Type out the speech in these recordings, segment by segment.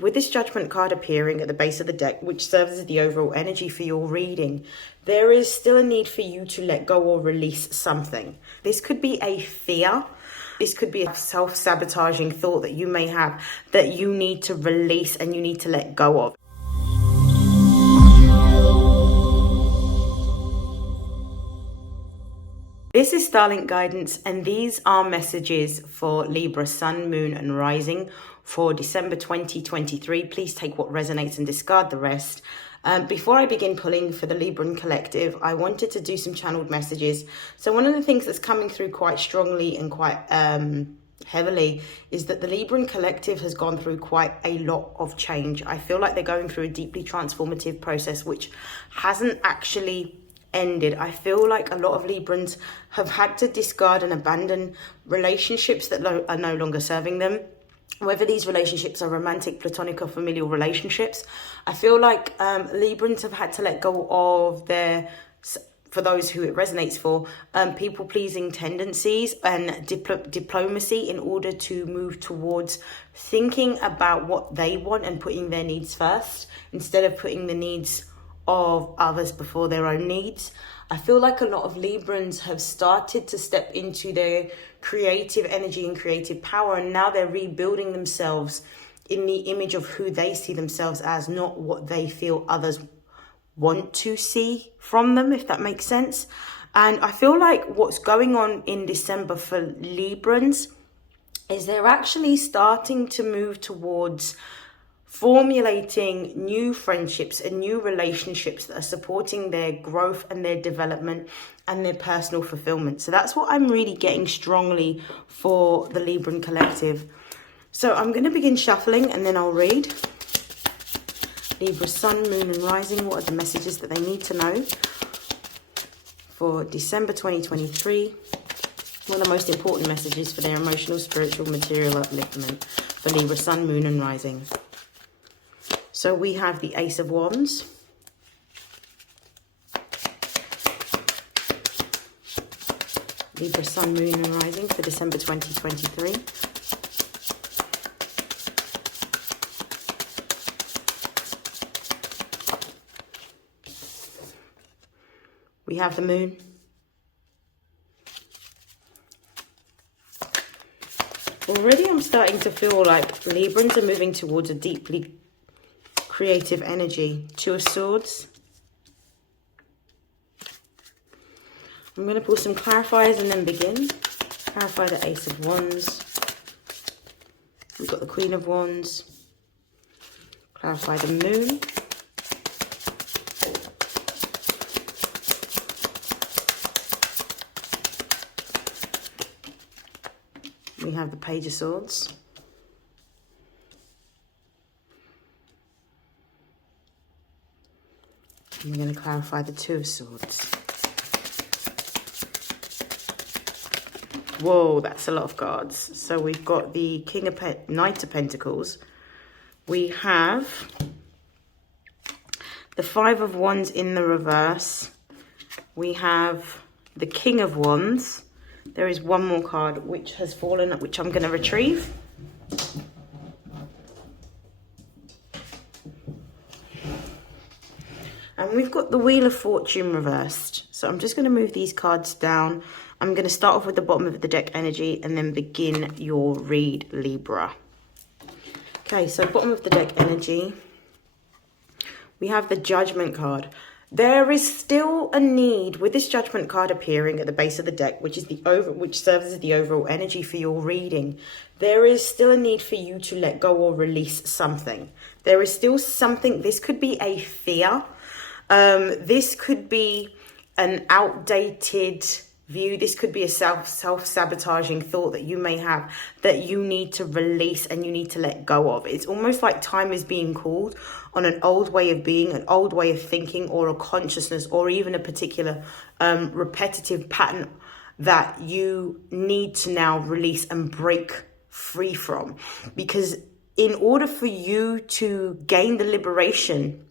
With this Judgment card appearing at the base of the deck, which serves as the overall energy for your reading, there is still a need for you to let go or release something. This could be a fear. This could be a self-sabotaging thought that you may have that you need to release and you need to let go of. This is StarLink guidance, and these are messages for Libra Sun, Moon and Rising for December 2023. Please take what resonates and discard the rest. Before I begin pulling for the Libran collective, I wanted to do some channeled messages. So one of the things that's coming through quite strongly and quite heavily is that the Libran collective has gone through quite a lot of change. I feel like they're going through a deeply transformative process which hasn't actually ended. I feel like a lot of Librans have had to discard and abandon relationships that are no longer serving them. Whether these relationships are romantic, platonic or familial relationships, I feel like Librans have had to let go of their, for those who it resonates for, people-pleasing tendencies and diplomacy in order to move towards thinking about what they want and putting their needs first instead of putting the needs of others before their own needs. I feel like a lot of Librans have started to step into their creative energy and creative power, and now they're rebuilding themselves in the image of who they see themselves as, not what they feel others want to see from them, if that makes sense. And I feel like what's going on in December for Librans is they're actually starting to move towards formulating new friendships and new relationships that are supporting their growth and their development and their personal fulfillment. So that's what I'm really getting strongly for the Libran collective. So I'm going to begin shuffling and then I'll read. Libra Sun, Moon and Rising, what are the messages that they need to know for December 2023? What are the most important messages for their emotional, spiritual, material upliftment for Libra Sun, Moon and Rising? So we have the Ace of Wands, Libra Sun, Moon and Rising for December 2023. We have the Moon. Already I'm starting to feel like Librans are moving towards a deeply creative energy. Two of Swords. I'm going to pull some clarifiers and then begin. Clarify the Ace of Wands. We've got the Queen of Wands. Clarify the Moon. We have the Page of Swords. And we're going to clarify the Two of Swords. Whoa, that's a lot of cards. So we've got the Knight of Pentacles. We have the Five of Wands in the reverse. We have the King of Wands. There is one more card which has fallen, which I'm going to retrieve. And we've got the Wheel of Fortune reversed. So I'm just going to move these cards down. I'm going to start off with the bottom of the deck energy and then begin your read, Libra. Okay, so bottom of the deck energy. We have the Judgment card. There is still a need with this Judgment card appearing at the base of the deck, which serves as the overall energy for your reading. There is still a need for you to let go or release something. There is still something. This could be a fear. This could be an outdated view. This could be a self-sabotaging thought that you may have that you need to release and you need to let go of. It's almost like time is being called on an old way of being, an old way of thinking, or a consciousness, or even a particular repetitive pattern that you need to now release and break free from. Because in order for you to gain the liberation,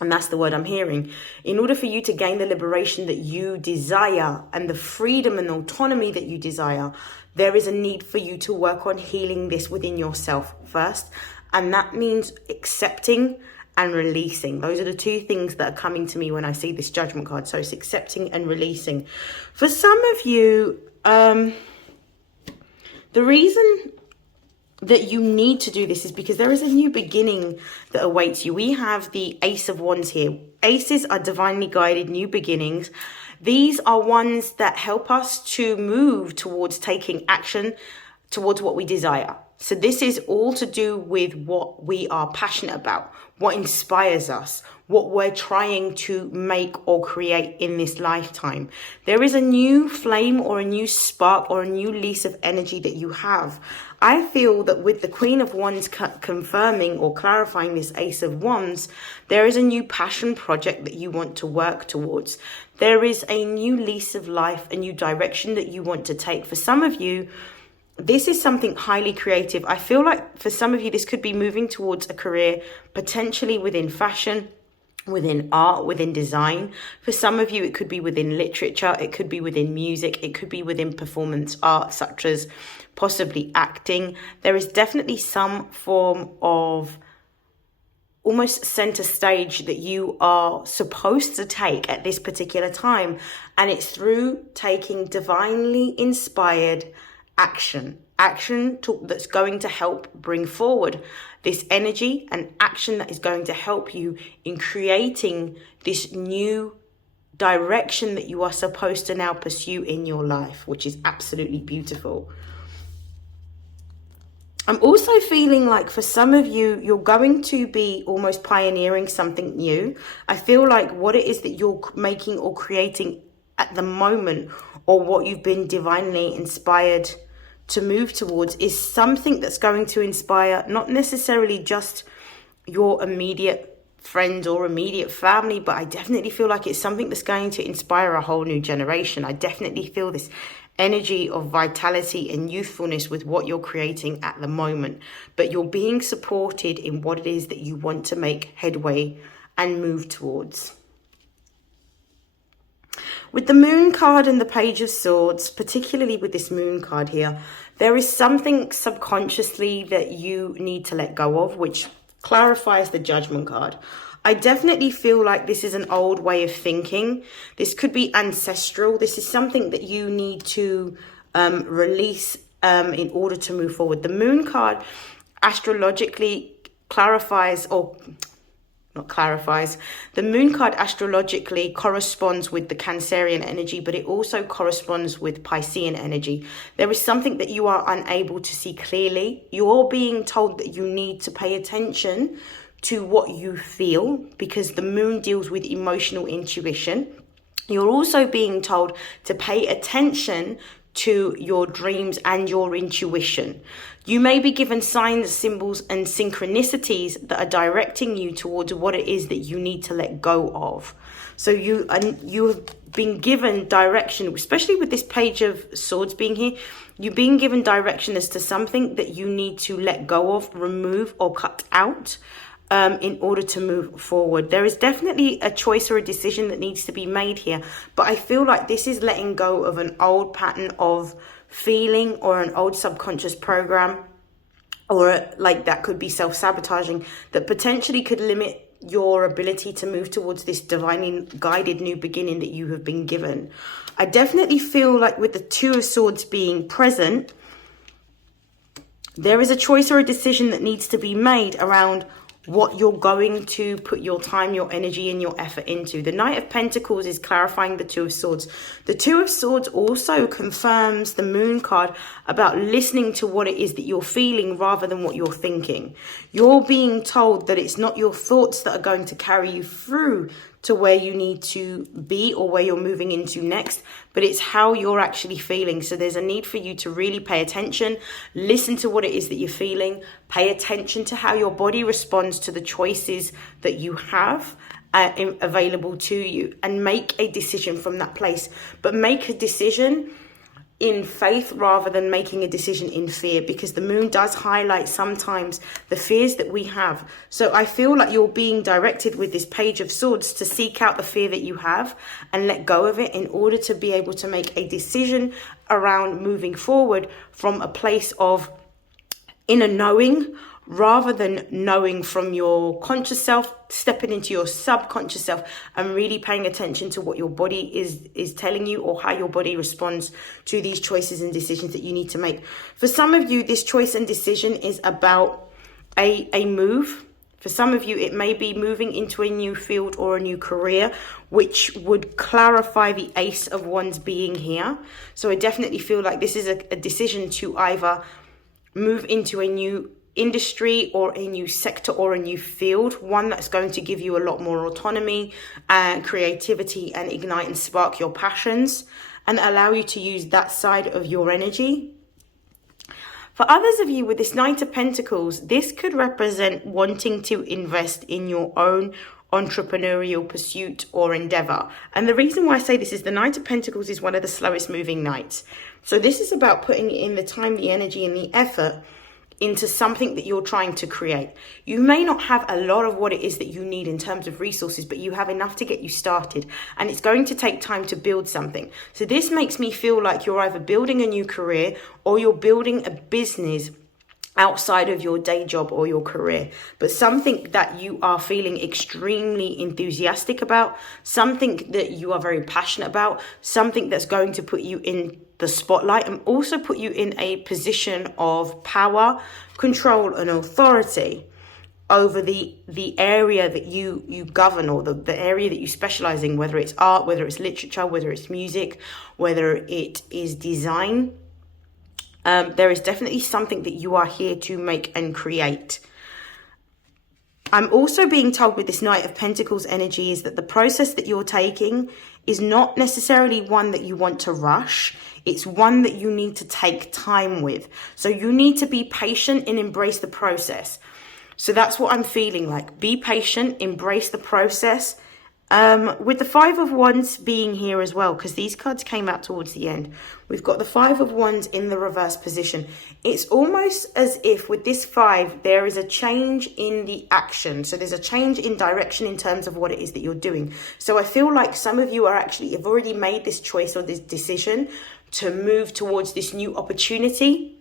and that's the word I'm hearing, in order for you to gain the liberation that you desire and the freedom and autonomy that you desire, there is a need for you to work on healing this within yourself first. And that means accepting and releasing. Those are the two things that are coming to me when I see this Judgment card. So it's accepting and releasing. For some of you, the reason that you need to do this is because there is a new beginning that awaits you. We have the Ace of Wands here. Aces are divinely guided new beginnings. These are ones that help us to move towards taking action towards what we desire. So this is all to do with what we are passionate about, what inspires us, what we're trying to make or create in this lifetime. There is a new flame or a new spark or a new lease of energy that you have. I feel that with the Queen of Wands confirming or clarifying this Ace of Wands, there is a new passion project that you want to work towards. There is a new lease of life, a new direction that you want to take. For some of you, this is something highly creative. I feel like for some of you, this could be moving towards a career potentially within fashion, within art, within design. For some of you, it could be within literature, it could be within music, it could be within performance art, such as possibly acting. There is definitely some form of almost center stage that you are supposed to take at this particular time. And it's through taking divinely inspired action that's going to help bring forward this energy and action that is going to help you in creating this new direction that you are supposed to now pursue in your life, which is absolutely beautiful. I'm also feeling like for some of you, you're going to be almost pioneering something new. I feel like what it is that you're making or creating at the moment, or what you've been divinely inspired to move towards, is something that's going to inspire not necessarily just your immediate friends or immediate family, but I definitely feel like it's something that's going to inspire a whole new generation. I definitely feel this energy of vitality and youthfulness with what you're creating at the moment, but you're being supported in what it is that you want to make headway and move towards. With the Moon card and the Page of Swords, particularly with this Moon card here, there is something subconsciously that you need to let go of, which clarifies the Judgment card. I definitely feel like this is an old way of thinking. This could be ancestral. This is something that you need to release in order to move forward. The Moon card astrologically clarifies, or not clarifies, the Moon card astrologically corresponds with the Cancerian energy, but it also corresponds with Piscean energy. There is something that you are unable to see clearly. You're being told that you need to pay attention to what you feel, because the Moon deals with emotional intuition. You're also being told to pay attention to your dreams and your intuition. You may be given signs, symbols, and synchronicities that are directing you towards what it is that you need to let go of. So you have been given direction, especially with this Page of Swords being here. You're being given direction as to something that you need to let go of, remove, or cut out in order to move forward. There is definitely a choice or a decision that needs to be made here, but I feel like this is letting go of an old pattern of feeling or an old subconscious program, or like that could be self-sabotaging, that potentially could limit your ability to move towards this divinely guided new beginning that you have been given. I definitely feel like with the Two of Swords being present, there is a choice or a decision that needs to be made around what you're going to put your time, your energy, and your effort into. The Knight of Pentacles is clarifying the Two of Swords. The Two of Swords also confirms the Moon card about listening to what it is that you're feeling rather than what you're thinking. You're being told that it's not your thoughts that are going to carry you through to where you need to be or where you're moving into next, but it's how you're actually feeling. So there's a need for you to really pay attention, listen to what it is that you're feeling, pay attention to how your body responds to the choices that you have available to you, and make a decision from that place. But make a decision in faith rather than making a decision in fear, because the Moon does highlight sometimes the fears that we have. So I feel like you're being directed with this Page of Swords to seek out the fear that you have and let go of it in order to be able to make a decision around moving forward from a place of inner knowing rather than knowing from your conscious self, stepping into your subconscious self and really paying attention to what your body is telling you, or how your body responds to these choices and decisions that you need to make. For some of you, this choice and decision is about a move. For some of you, it may be moving into a new field or a new career, which would clarify the Ace of Wands being here. So I definitely feel like this is a decision to either move into a new industry or a new sector or a new field, one that's going to give you a lot more autonomy and creativity and ignite and spark your passions and allow you to use that side of your energy. For others of you with this Knight of Pentacles, this could represent wanting to invest in your own entrepreneurial pursuit or endeavor. And the reason why I say this is the Knight of Pentacles is one of the slowest moving knights. So this is about putting in the time, the energy, and the effort into something that you're trying to create. You may not have a lot of what it is that you need in terms of resources, but you have enough to get you started, and it's going to take time to build something. So this makes me feel like you're either building a new career or you're building a business outside of your day job or your career, but something that you are feeling extremely enthusiastic about, something that you are very passionate about, something that's going to put you in the spotlight and also put you in a position of power, control, and authority over the area that you govern, or the area that you specialize in, whether it's art, whether it's literature, whether it's music, whether it is design. There is definitely something that you are here to make and create. I'm also being told with this Knight of Pentacles energy is that the process that you're taking is not necessarily one that you want to rush. It's one that you need to take time with. So you need to be patient and embrace the process. So that's what I'm feeling like. Be patient, embrace the process. With the Five of Wands being here as well, because these cards came out towards the end. We've got the Five of Wands in the reverse position. It's almost as if with this five, there is a change in the action. So there's a change in direction in terms of what it is that you're doing. So I feel like some of you have already made this choice or this decision to move towards this new opportunity,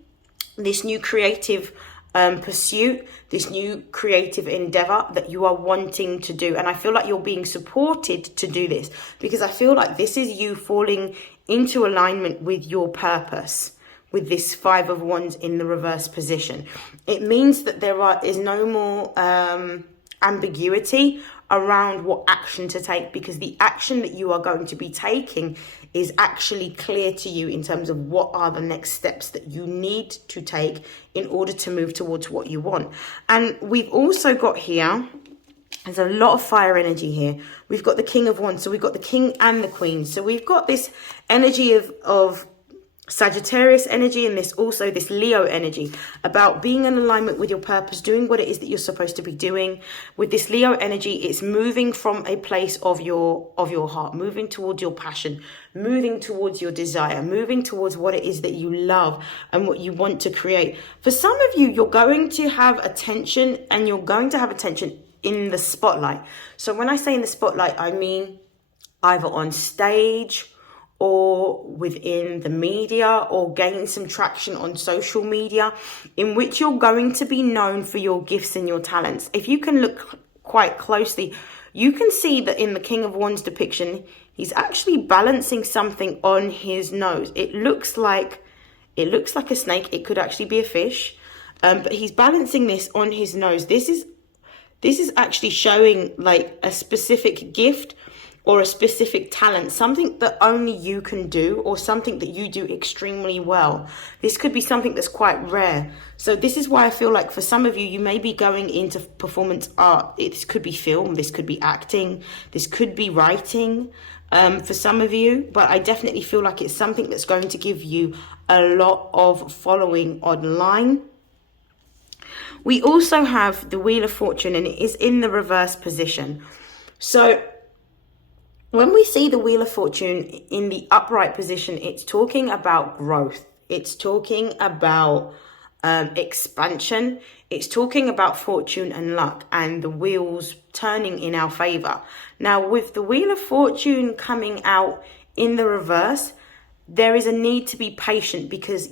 this new creative pursuit, this new creative endeavor that you are wanting to do. And I feel like you're being supported to do this, because I feel like this is you falling into alignment with your purpose with this Five of Wands in the reverse position. It means that there is no more ambiguity around what action to take, because the action that you are going to be taking is actually clear to you in terms of what are the next steps that you need to take in order to move towards what you want. And we've also got here, there's a lot of fire energy here. We've got the King of Wands, so we've got the King and the Queen. So we've got this energy of Sagittarius energy, and this Leo energy about being in alignment with your purpose, doing what it is that you're supposed to be doing. With this Leo energy, it's moving from a place of your heart, moving towards your passion, moving towards your desire, moving towards what it is that you love and what you want to create. For some of you, you're going to have attention, and you're going to have attention in the spotlight. So when I say in the spotlight, I mean either on stage or within the media, or gaining some traction on social media, in which you're going to be known for your gifts and your talents. If you can look quite closely, you can see that in the King of Wands depiction, he's actually balancing something on his nose. It looks like a snake. It could actually be a fish, but he's balancing this on his nose. This is actually showing like a specific gift or a specific talent, something that only you can do, or something that you do extremely well. This could be something that's quite rare. So this is why I feel like for some of you, you may be going into performance art. This could be film, this could be acting, this could be writing for some of you, but I definitely feel like it's something that's going to give you a lot of following online. We also have the Wheel of Fortune, and it is in the reverse position. So when we see the Wheel of Fortune in the upright position, it's talking about growth. It's talking about expansion. It's talking about fortune and luck and the wheels turning in our favor. Now, with the Wheel of Fortune coming out in the reverse, there is a need to be patient, because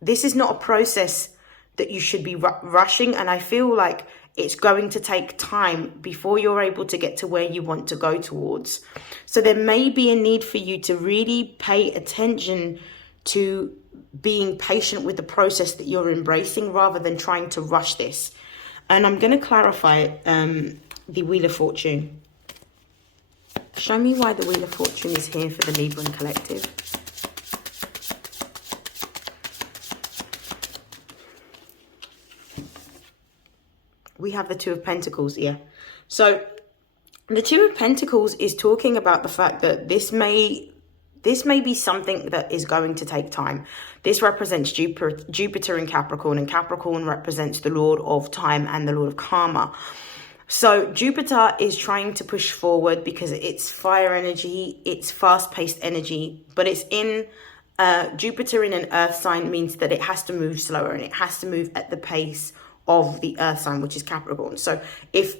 this is not a process that you should be rushing. And I feel like it's going to take time before you're able to get to where you want to go towards. So there may be a need for you to really pay attention to being patient with the process that you're embracing rather than trying to rush this. And I'm going to clarify the Wheel of Fortune. Show me why the Wheel of Fortune is here for the Libran collective. We have the Two of Pentacles here. So the Two of Pentacles is talking about the fact that this may be something that is going to take time. This represents Jupiter in Capricorn, and Capricorn represents the Lord of Time and the Lord of Karma. So Jupiter is trying to push forward because it's fire energy, it's fast-paced energy, but it's in Jupiter in an earth sign means that it has to move slower and it has to move at the pace of the earth sign, which is Capricorn. So if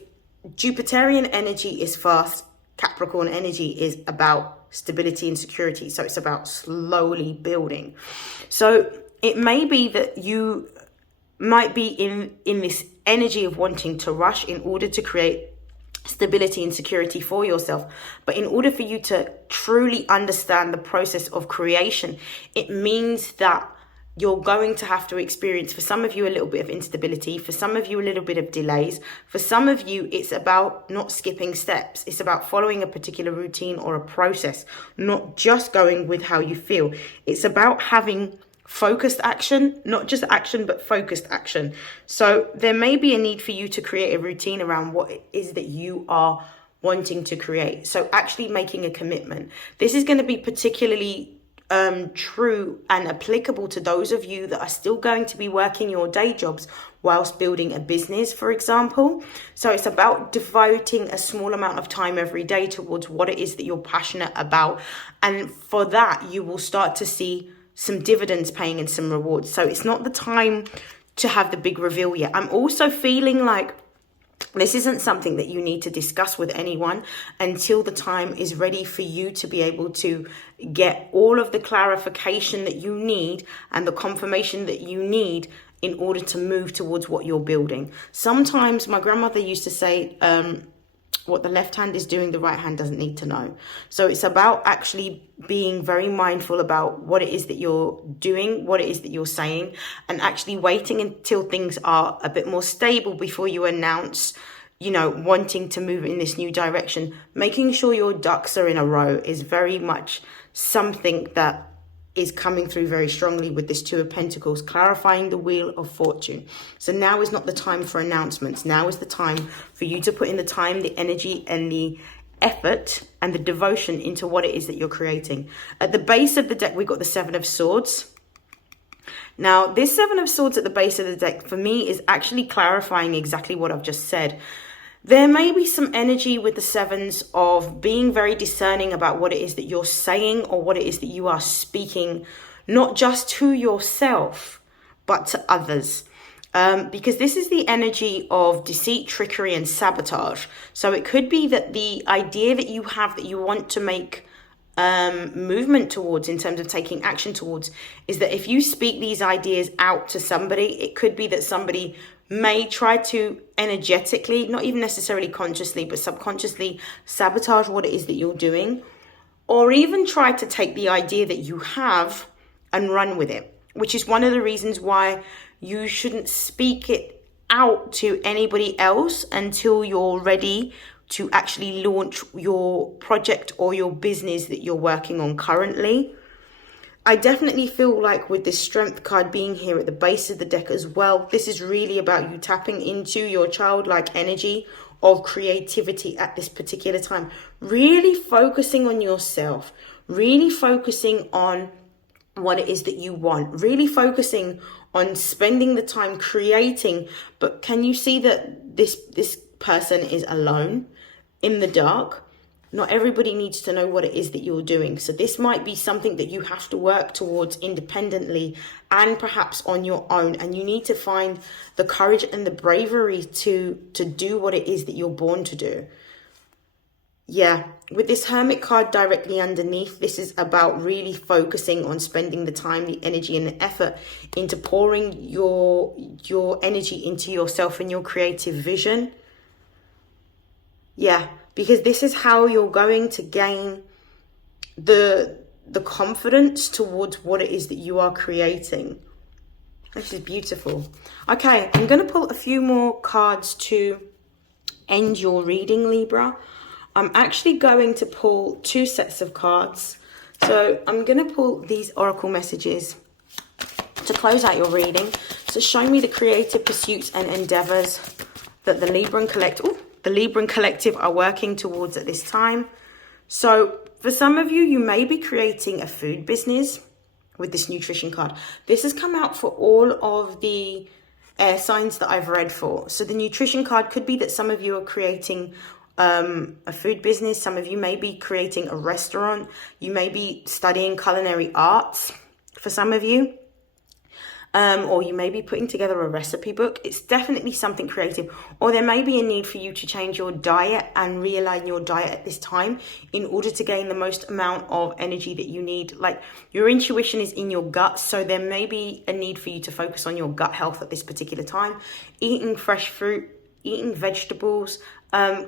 Jupiterian energy is fast, Capricorn energy is about stability and security. So it's about slowly building. So it may be that you might be in this energy of wanting to rush in order to create stability and security for yourself. But in order for you to truly understand the process of creation, it means that you're going to have to experience, for some of you, a little bit of instability, for some of you, a little bit of delays. For some of you, it's about not skipping steps. It's about following a particular routine or a process, not just going with how you feel. It's about having focused action, not just action, but focused action. So there may be a need for you to create a routine around what it is that you are wanting to create. So actually making a commitment. This is going to be particularly true and applicable to those of you that are still going to be working your day jobs whilst building a business, for example. So it's about devoting a small amount of time every day towards what it is that you're passionate about. And for that, you will start to see some dividends paying and some rewards. So it's not the time to have the big reveal yet. I'm also feeling like this isn't something that you need to discuss with anyone until the time is ready for you to be able to get all of the clarification that you need and the confirmation that you need in order to move towards what you're building. Sometimes my grandmother used to say, what the left hand is doing, the right hand doesn't need to know. So it's about actually being very mindful about what it is that you're doing, what it is that you're saying, and actually waiting until things are a bit more stable before you announce, wanting to move in this new direction. Making sure your ducks are in a row is very much something that is coming through very strongly with this Two of Pentacles, clarifying the Wheel of Fortune. So now is not the time for announcements. Now is the time for you to put in the time, the energy, and the effort and the devotion into what it is that you're creating. At the base of the deck, we've got the Seven of Swords. Now, this Seven of Swords at the base of the deck, for me, is actually clarifying exactly what I've just said. There may be some energy with the sevens of being very discerning about what it is that you're saying or what it is that you are speaking, not just to yourself, but to others. Because this is the energy of deceit, trickery, and sabotage. So it could be that the idea that you have that you want to make movement towards, in terms of taking action towards, is that if you speak these ideas out to somebody, it could be that somebody may try to energetically, not even necessarily consciously, but subconsciously sabotage what it is that you're doing, or even try to take the idea that you have and run with it, which is one of the reasons why you shouldn't speak it out to anybody else until you're ready to actually launch your project or your business that you're working on currently. I definitely feel like with this Strength card being here at the base of the deck as well, this is really about you tapping into your childlike energy of creativity at this particular time. Really focusing on yourself, really focusing on what it is that you want, really focusing on spending the time creating. But can you see that this person is alone in the dark? Not everybody needs to know what it is that you're doing. So this might be something that you have to work towards independently and perhaps on your own. And you need to find the courage and the bravery to do what it is that you're born to do. Yeah, with this Hermit card directly underneath, this is about really focusing on spending the time, the energy, and the effort into pouring your energy into yourself and your creative vision. Yeah, because this is how you're going to gain the confidence towards what it is that you are creating. This is beautiful. Okay, I'm going to pull a few more cards to end your reading, Libra. I'm actually going to pull 2 sets of cards. So I'm going to pull these oracle messages to close out your reading. So show me the creative pursuits and endeavors that the Libran Collective are working towards at this time. So for some of you, you may be creating a food business with this nutrition card. This has come out for all of the air signs that I've read for. So the nutrition card could be that some of you are creating a food business. Some of you may be creating a restaurant. You may be studying culinary arts for some of you. Or you may be putting together a recipe book. It's definitely something creative. Or there may be a need for you to change your diet and realign your diet at this time in order to gain the most amount of energy that you need. Like, your intuition is in your gut, so there may be a need for you to focus on your gut health at this particular time. Eating fresh fruit, eating vegetables,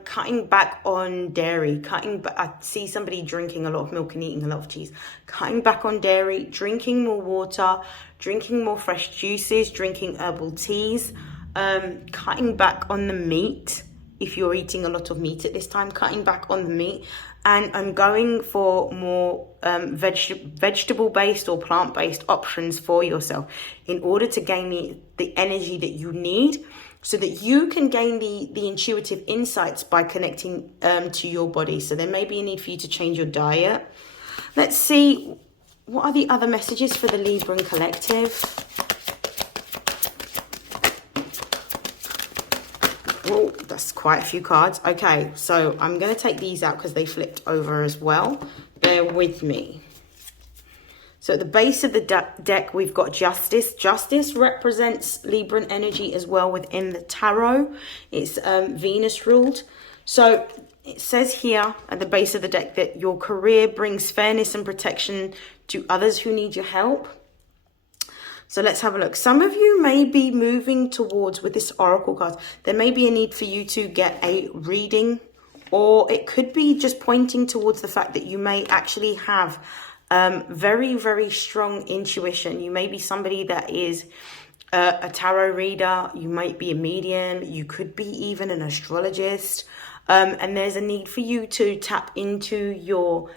cutting back on dairy, I see somebody drinking a lot of milk and eating a lot of cheese. Cutting back on dairy, drinking more water, drinking more fresh juices, drinking herbal teas, cutting back on the meat. If you're eating a lot of meat at this time, cutting back on the meat. And I'm going for more vegetable-based or plant-based options for yourself in order to gain the energy that you need, so that you can gain the intuitive insights by connecting to your body. So there may be a need for you to change your diet. Let's see, what are the other messages for the Libran Collective? Oh, that's quite a few cards. Okay, so I'm going to take these out because they flipped over as well. Bear with me. So at the base of the deck, we've got Justice. Justice represents Libran energy as well within the tarot. It's Venus ruled. So it says here at the base of the deck that your career brings fairness and protection to others who need your help. So let's have a look. Some of you may be moving towards, with this oracle card, there may be a need for you to get a reading, or it could be just pointing towards the fact that you may actually have very, very strong intuition. You may be somebody that is a tarot reader. You might be a medium. You could be even an astrologist. And there's a need for you to tap into your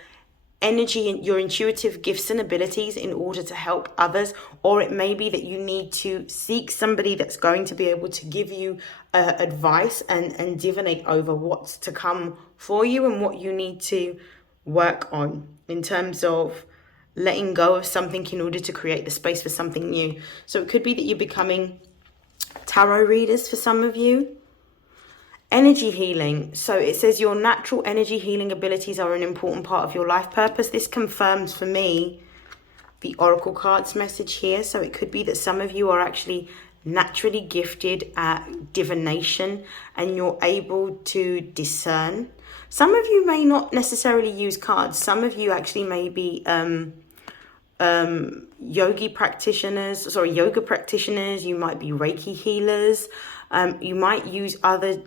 energy and your intuitive gifts and abilities in order to help others. Or it may be that you need to seek somebody that's going to be able to give you advice and divinate over what's to come for you and what you need to work on in terms of letting go of something in order to create the space for something new. So it could be that you're becoming tarot readers for some of you. Energy healing. So it says your natural energy healing abilities are an important part of your life purpose. This confirms for me the oracle cards message here. So it could be that some of you are actually naturally gifted at divination and you're able to discern. Some of you may not necessarily use cards. Some of you actually may be yoga practitioners. You might be Reiki healers. You might use other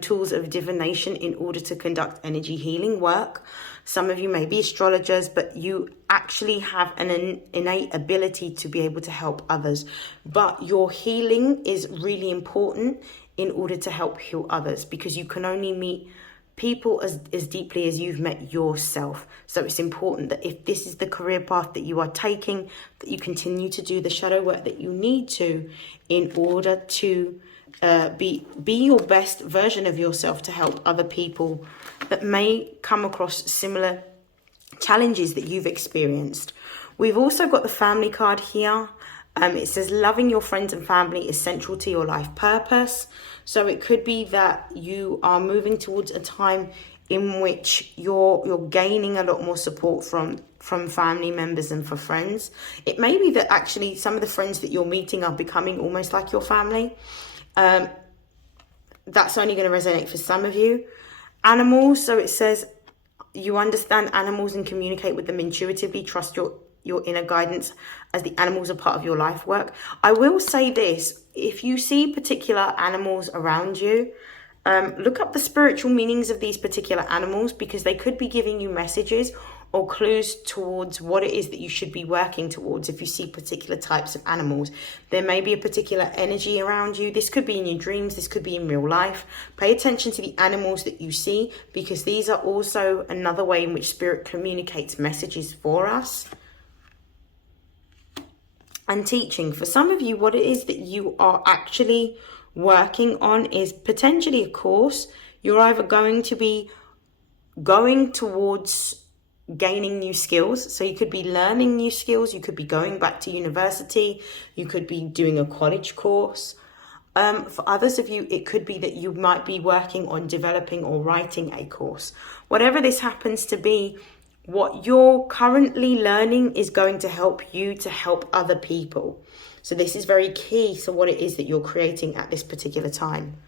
tools of divination in order to conduct energy healing work. Some of you may be astrologers, but you actually have an innate ability to be able to help others. But your healing is really important in order to help heal others, because you can only meet people as deeply as you've met yourself. So it's important that if this is the career path that you are taking, that you continue to do the shadow work that you need to in order to be your best version of yourself to help other people that may come across similar challenges that you've experienced. We've also got the family card here. It says loving your friends and family is central to your life purpose. So it could be that you are moving towards a time in which you're gaining a lot more support from family members and for friends. It may be that actually some of the friends that you're meeting are becoming almost like your family. That's only going to resonate for some of you. Animals, so it says You understand animals and communicate with them intuitively. Trust your inner guidance as the animals are part of your life work. I will say this, if you see particular animals around you, look up the spiritual meanings of these particular animals, because they could be giving you messages or clues towards what it is that you should be working towards. If you see particular types of animals, there may be a particular energy around you. This could be in your dreams, this could be in real life. Pay attention to the animals that you see, because these are also another way in which spirit communicates messages for us. And teaching. For some of you, what it is that you are actually working on is potentially a course. You're either going to be going towards gaining new skills. So you could be learning new skills. You could be going back to university. You could be doing a college course. For others of you, it could be that you might be working on developing or writing a course. Whatever this happens to be, what you're currently learning is going to help you to help other people. So this is very key to what it is that you're creating at this particular time.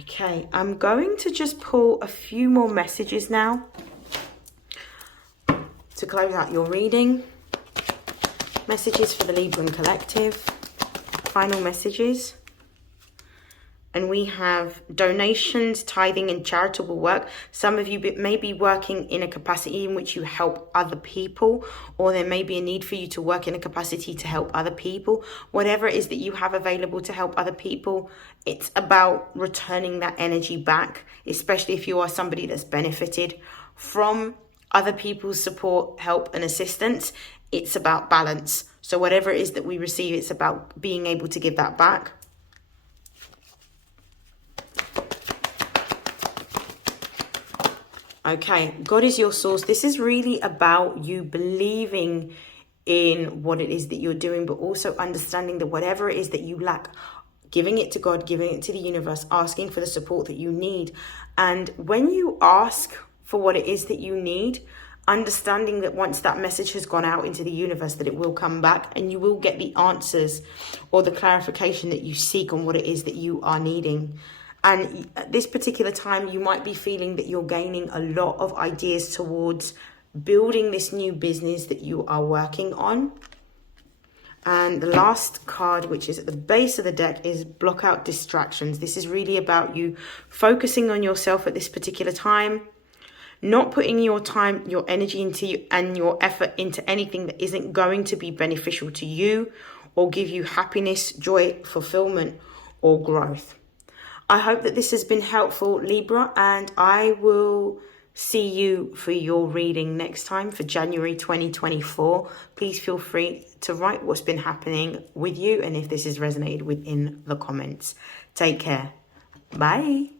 Okay, I'm going to just pull a few more messages now to close out your reading. Messages for the Libran Collective. Final messages. And we have donations, tithing, and charitable work. Some of you may be working in a capacity in which you help other people, or there may be a need for you to work in a capacity to help other people. Whatever it is that you have available to help other people, it's about returning that energy back, especially if you are somebody that's benefited from other people's support, help, and assistance. It's about balance. So whatever it is that we receive, it's about being able to give that back. Okay, God is your source. This is really about you believing in what it is that you're doing, but also understanding that whatever it is that you lack, giving it to God, giving it to the universe, asking for the support that you need. And when you ask for what it is that you need, understanding that once that message has gone out into the universe, that it will come back and you will get the answers or the clarification that you seek on what it is that you are needing. And at this particular time, you might be feeling that you're gaining a lot of ideas towards building this new business that you are working on. And the last card, which is at the base of the deck, is block out distractions. This is really about you focusing on yourself at this particular time, not putting your time, your energy and your effort into anything that isn't going to be beneficial to you or give you happiness, joy, fulfillment, or growth. I hope that this has been helpful, Libra, and I will see you for your reading next time for January 2024. Please feel free to write what's been happening with you and if this has resonated within the comments. Take care. Bye.